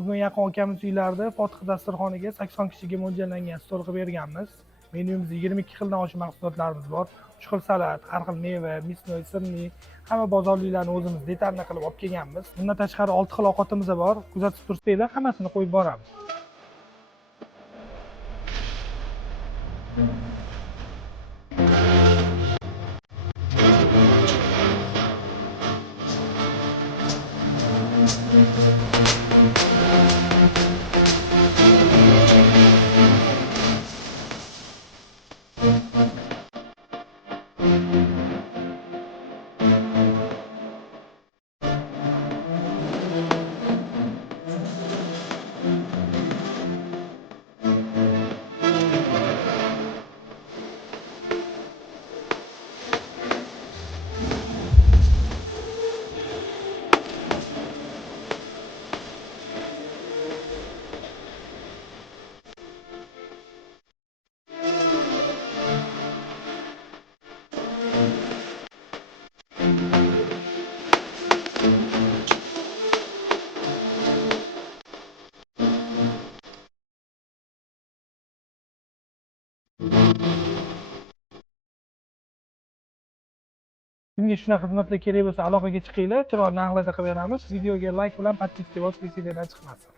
Bugun yaqin akamiz uylarida Fotiha dasturxoniga 80 kishiga mo'ljallangan stol qilib berganmiz. Menyumizda 22 xildan oshiq mahsulotlarimiz bor. 3 xil salat, har xil meva, misnoy, sirli, hamma bozorliklarni o'zimiz detalni qilib olib kelganmiz. Bundan tashqari 6 xil ovqatimiz bor. Kuzatib tursanglar, hammasini qo'yib boramiz. Kimga shunaqa xizmatlar kerak bo'lsa aloqaga chiqinglar, chiroyli narxlarda qilib beramiz. Videoga like bilan podpiska bosib, chiqmasin.